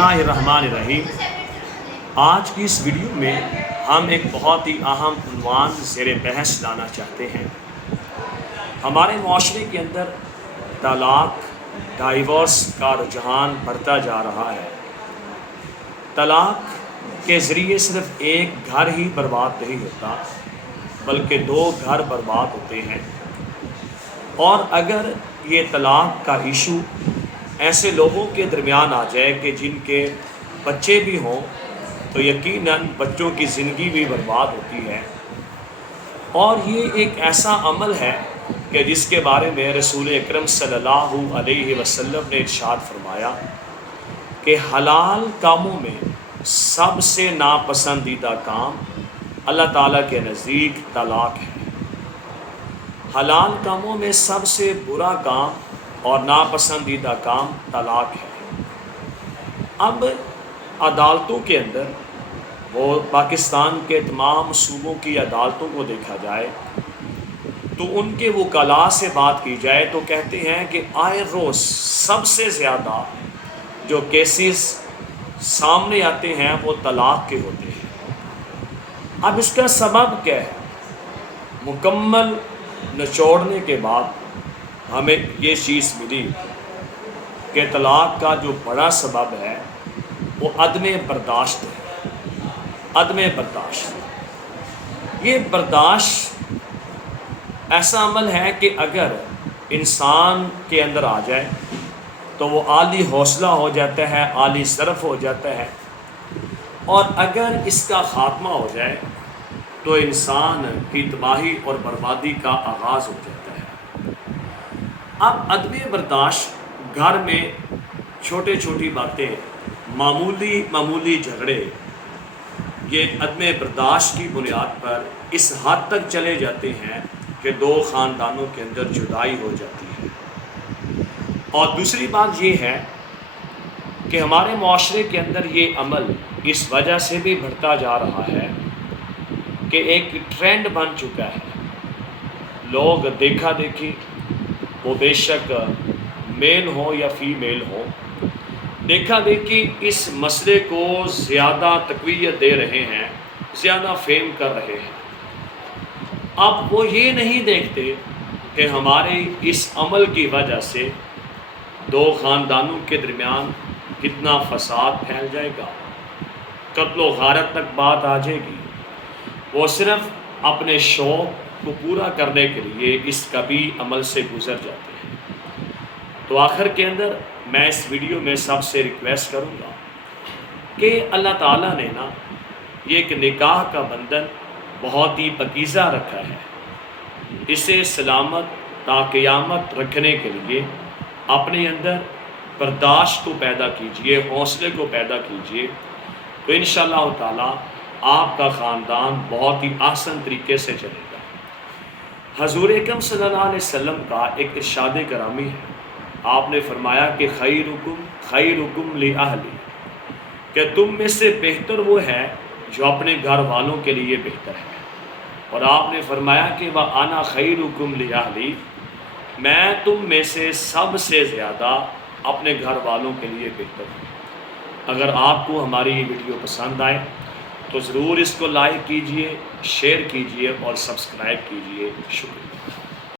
اللہ الرحمن الرحیم۔ آج کی اس ویڈیو میں ہم ایک بہت ہی اہم عنوان زیر بحث لانا چاہتے ہیں۔ ہمارے معاشرے کے اندر طلاق، ڈائیورس کا رجحان بڑھتا جا رہا ہے۔ طلاق کے ذریعے صرف ایک گھر ہی برباد نہیں ہوتا بلکہ 2 گھر برباد ہوتے ہیں، اور اگر یہ طلاق کا ایشو ایسے لوگوں کے درمیان آ جائے کہ جن کے بچے بھی ہوں تو یقیناً بچوں کی زندگی بھی برباد ہوتی ہے۔ اور یہ ایک ایسا عمل ہے کہ جس کے بارے میں رسول اکرم صلی اللہ علیہ وسلم نے ارشاد فرمایا کہ حلال کاموں میں سب سے ناپسندیدہ کام اللہ تعالیٰ کے نزدیک طلاق ہے۔ حلال کاموں میں سب سے برا کام اور ناپسندیدہ کام طلاق ہے۔ اب عدالتوں کے اندر وہ پاکستان کے تمام صوبوں کی عدالتوں کو دیکھا جائے تو ان کے وکلاء سے بات کی جائے تو کہتے ہیں کہ آئے روز سب سے زیادہ جو کیسز سامنے آتے ہیں وہ طلاق کے ہوتے ہیں۔ اب اس کا سبب کیا ہے؟ مکمل نچوڑنے کے بعد ہمیں یہ چیز ملی کہ طلاق کا جو بڑا سبب ہے وہ عدم برداشت ہے۔ عدم برداشت، یہ برداشت ایسا عمل ہے کہ اگر انسان کے اندر آ جائے تو وہ عالی حوصلہ ہو جاتا ہے، عالی صرف ہو جاتا ہے، اور اگر اس کا خاتمہ ہو جائے تو انسان کی تباہی اور بربادی کا آغاز ہو جاتا ہے۔ اب عدم برداشت گھر میں چھوٹی چھوٹی باتیں، معمولی جھگڑے، یہ عدم برداشت کی بنیاد پر اس حد تک چلے جاتے ہیں کہ 2 خاندانوں کے اندر جدائی ہو جاتی ہے۔ اور دوسری بات یہ ہے کہ ہمارے معاشرے کے اندر یہ عمل اس وجہ سے بھی بڑھتا جا رہا ہے کہ ایک ٹرینڈ بن چکا ہے۔ لوگ دیکھا دیکھی، وہ بے شک میل ہو یا فیمیل ہو، دیکھا دیکھی اس مسئلے کو زیادہ تقویت دے رہے ہیں، زیادہ فیم کر رہے ہیں۔ اب وہ یہ نہیں دیکھتے کہ ہمارے اس عمل کی وجہ سے 2 خاندانوں کے درمیان کتنا فساد پھیل جائے گا، قتل و غارت تک بات آ جائے گی۔ وہ صرف اپنے شوق کو پورا کرنے کے لیے اس کبھی عمل سے گزر جاتے ہیں۔ تو آخر کے اندر میں اس ویڈیو میں سب سے ریکویسٹ کروں گا کہ اللہ تعالیٰ نے یہ ایک نکاح کا بندھن بہت ہی پاکیزہ رکھا ہے، اسے سلامت تا قیامت رکھنے کے لیے اپنے اندر برداشت کو پیدا کیجئے، حوصلے کو پیدا کیجئے، تو انشاءاللہ تعالیٰ آپ کا خاندان بہت ہی آسان طریقے سے چلے گا۔ حضور اکرم صلی اللہ علیہ وسلم کا ایک ارشاد گرامی ہے، آپ نے فرمایا کہ خیرکم لأہلی، کہ تم میں سے بہتر وہ ہے جو اپنے گھر والوں کے لیے بہتر ہے، اور آپ نے فرمایا کہ وَأَنَا خَيْرُكُمْ لِأَهْلِي، میں تم میں سے سب سے زیادہ اپنے گھر والوں کے لیے بہتر ہوں۔ اگر آپ کو ہماری یہ ویڈیو پسند آئے تو ضرور اس کو لائک کیجئے، شیئر کیجئے اور سبسکرائب کیجئے۔ شکریہ۔